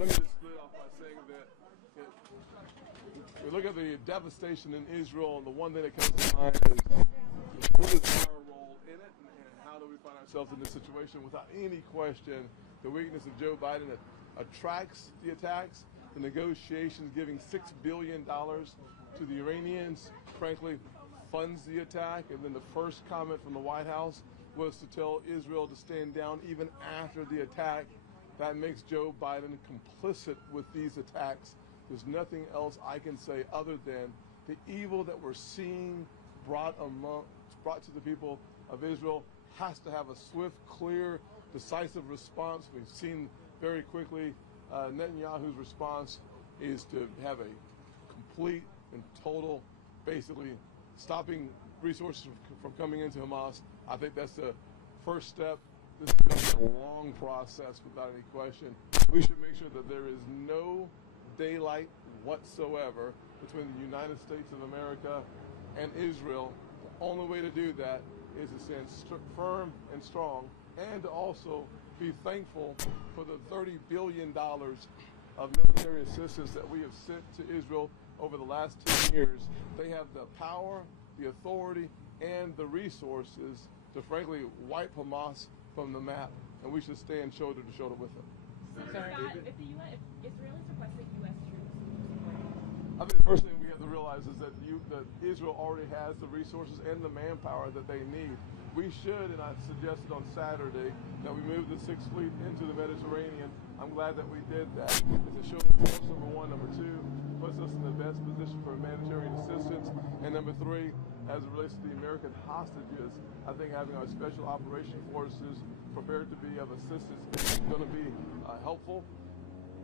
let me just split off by saying that we look at the devastation in Israel, and the one thing that comes to mind is what is our role in it, and how do we find ourselves in this situation? Without any question, the weakness of Joe Biden attracts the attacks. The negotiations giving $6 billion to the Iranians, frankly, funds the attack. And then the first comment from the White House was to tell Israel to stand down even after the attack. That makes Joe Biden complicit with these attacks. There's nothing else I can say other than the evil that we're seeing brought to the people of Israel has to have a swift, clear, decisive response. We've seen very quickly Netanyahu's response is to have a complete and total, basically stopping resources from coming into Hamas. I think that's the first step. This is going to be a long process without any question. We should make sure that there is no daylight whatsoever between the United States of America and Israel. The only way to do that is to stand firm and strong, and to also be thankful for the $30 billion of military assistance that we have sent to Israel over the last 10 years. They have the power, the authority, and the resources to frankly wipe Hamas from the map, and we should stand shoulder to shoulder with them. Senator Scott, if Israelis requested U.S. troops, I think the first thing we have to realize is that Israel already has the resources and the manpower that they need. We should, and I suggested on Saturday, that we move the Sixth Fleet into the Mediterranean. I'm glad that we did that. It's a show of force, number one. Number two, puts us in the best position for humanitarian assistance. And number three, as it relates to the American hostages, I think having our special operation forces prepared to be of assistance is going to be helpful.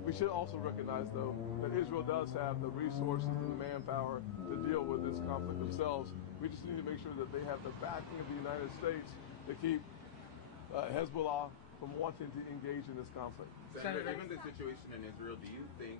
We should also recognize, though, that Israel does have the resources and the manpower to deal with this conflict themselves. We just need to make sure that they have the backing of the United States to keep Hezbollah from wanting to engage in this conflict. Senator, given the situation in Israel, do you think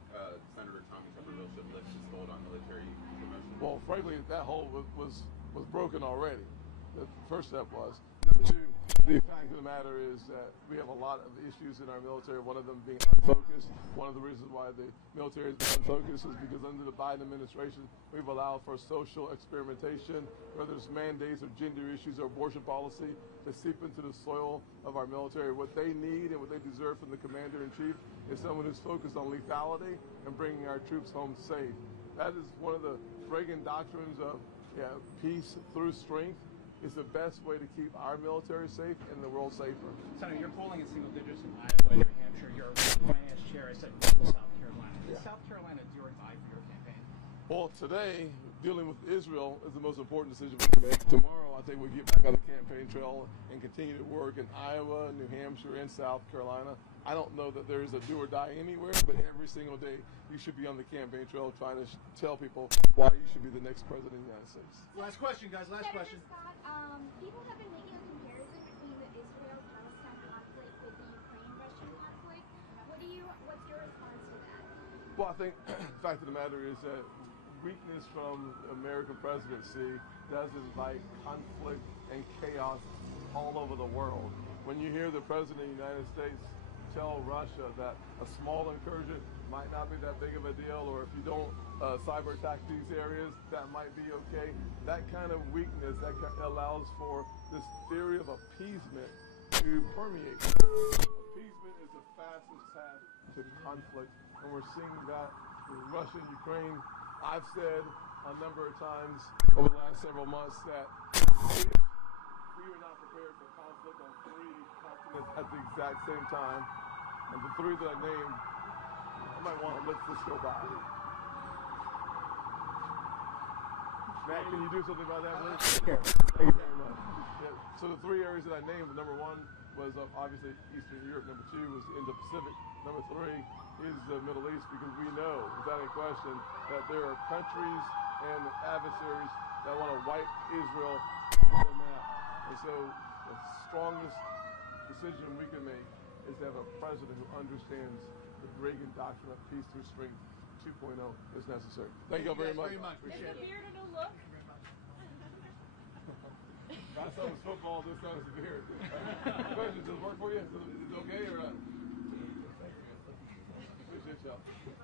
Senator Tommy Tuberville should lift his hold on military promotion? Well, frankly, that hold was broken already. The first step was. Number two, the fact of the matter is that we have a lot of issues in our military, one of them being unfocused. One of the reasons why the military has been unfocused is because under the Biden administration, we've allowed for social experimentation, whether it's mandates or gender issues or abortion policy, to seep into the soil of our military. What they need and what they deserve from the commander-in-chief is someone who's focused on lethality and bringing our troops home safe. That is one of the Reagan doctrines of peace through strength. Is the best way to keep our military safe and the world safer. Senator, you're polling in single digits in Iowa, New Hampshire. You're a finance chair. I said South Carolina. Is South Carolina do or die for your campaign? Well, today, dealing with Israel is the most important decision we can make. Tomorrow, I think we'll get back on the campaign trail and continue to work in Iowa, New Hampshire, and South Carolina. I don't know that there is a do or die anywhere, but every single day you should be on the campaign trail trying to tell people why you should be the next president of the United States. Last question, guys. Last question. Scott, people have been making a comparison between the Israel-Palestine conflict with the Ukraine-Russian conflict. What's your response to that? Well, I think the fact of the matter is that weakness from the American presidency does invite conflict and chaos all over the world. When you hear the president of the United States tell Russia that a small incursion might not be that big of a deal, or if you don't cyber attack these areas, that might be okay. That kind of weakness that allows for this theory of appeasement to permeate. Appeasement is the fastest path to conflict, and we're seeing that with Russia and Ukraine. I've said a number of times over the last several months that if we were not prepared for conflict on three continents at the exact same time, and the three that I named, I might want to let this go by. Matt, can you do something about that, please? Thank you very much. Yeah, so the three areas that I named, number one was obviously Eastern Europe. Number two was Indo-Pacific. Number three is the Middle East, because we know, without any question, that there are countries and adversaries that want to wipe Israel off the map. And so the strongest decision we can make is to have a president who understands the Reagan doctrine of peace through strength 2.0 is necessary. Thank you all very much. Is the beard a new look? Last time was football, this time is the beard. Questions, does it work for you? Is it okay or? Appreciate it. yourself?